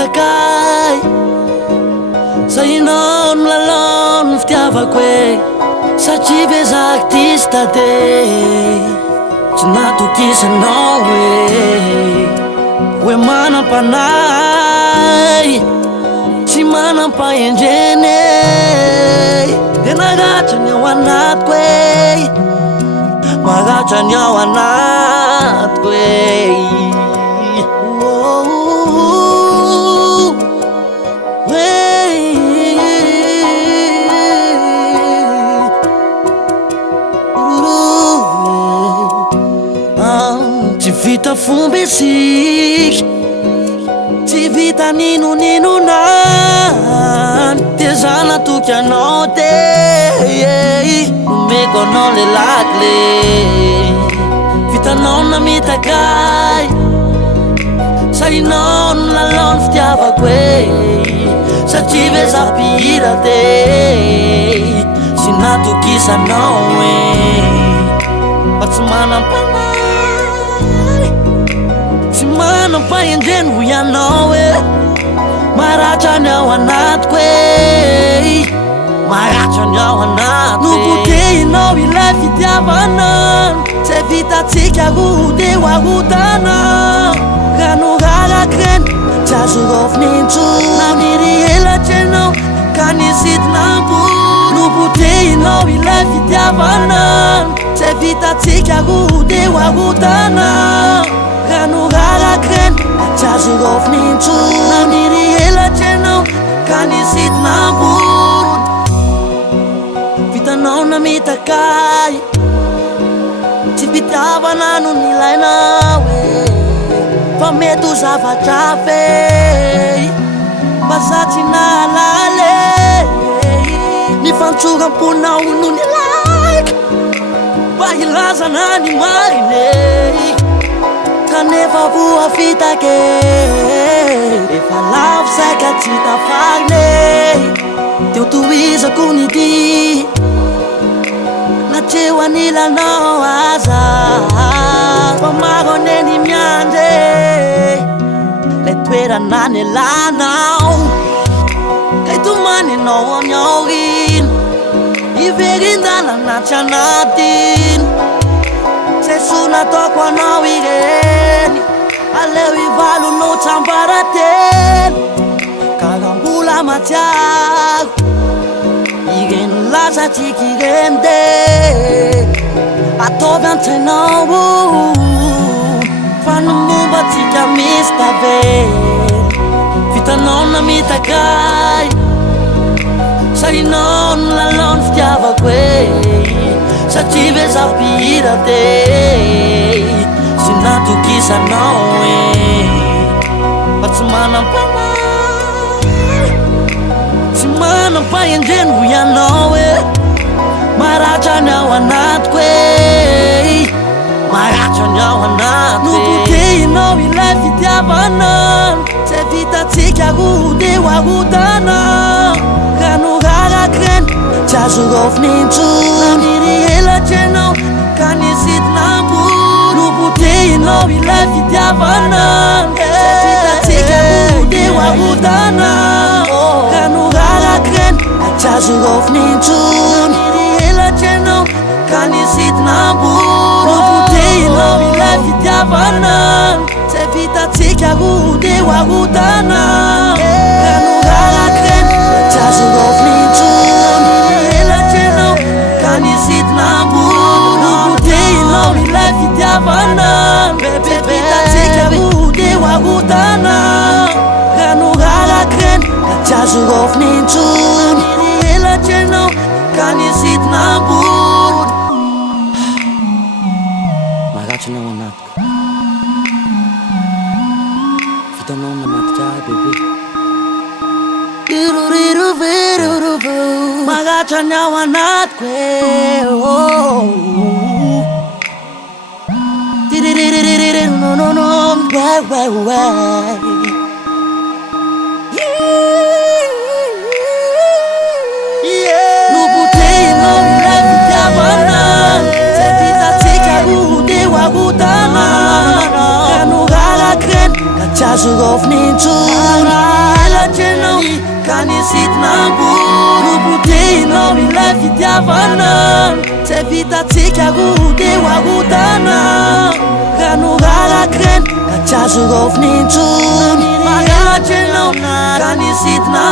mitakay sainao milalao ny fitiavako hoe satria ve za artista de tsy natokisanao hoe manam-panay tsy manam-pahendreny de naratrany ao anatiko maratrany ao anatiko Tsy vita fomba isiky, tsy vita ninon'inonany de za natoky anao te omeko anao le lakile vitanao na mitakay sainao ny lalao ny fitiavako satria ve za mpihira te sy natokisanao fa tsy manam-panay tsy manam-pahendreny ho ianao maratrany ao anatiko maratrany ao anatiko nopotehinao ilay fitiavanany tsy vitatsika rode ho arotana ranoraraky reny tsy azo rofnintsona namiry helatra ianao ka nisidinam-pony nopotehinao ilay fitiavanany tsy vitatsika rode ho arotana ranoraraky reny tsy azo rofnintsona namiry helatra ianao ka nisidinam-pony vitanao na mitakay tsy fitiavana no nilainao fa mety ho zavatra fe mba za tsy nahalale ny fantsoram-ponao no nilaiko mba hilazana ny marine kanefa voafitake efa lavo saika tsy tafarine teo tohizako ny dy natreo anilanao aza fa maro aneny miandre le toerana nelanao kay tomaninao amin'ny aorina iverindalana tsy anatiny seso nataoko anao ireny aleo ivalonao tsambarateny karambola matsiaro ireny lazatsika ireny de ataovy antsainao fa nomombatsika misy tavely vitanao na mitakay sainao ny lalao ny fitiavako satria ve za mpihira te sy natokisanao fa tsy manam-panay tsy manam-pahendreny ho ianao maratrany ao anatiko maratrany ao anatiko nopotehinao ilay fitiavanany tsy vitatsika rode ho arotana ranoraraky reny tsy azo rofnintsona namiry helatra ianao ka nisidinam-pony nopotehinao ilay fitiavanany tsy vitatsika rode ho arotana ranoraraky reny tsy azo rofnintsona namiry helatra ianao ka nisidinam-pony nopotehinao ilay fitiavanany tsy vitatsika rode ho arotana ranoraraky reny tsy azo rofnintsona namiry helatra ianao ka nisidinam-pony nopotehinao ilay fitiavanany tsy vitatsika rode ho arotana ranoraraky reny tsy azo rofnintsona namiry helatra ianao ka nisidinam-pony maratrany ao anatiko vitanao na matikay bebe maratrany ao anatiko nopotehinao ilay fitiavanany tsy vitatsika rode ho arotana ranoraraky reny ka tsy azo rofnintsona nisitona Nubutehinao ilay fitiavana Zay vitatsika rode hoarotana Rano rarakreny ka tsy azo roviny intsony Maratry anao ka nisitona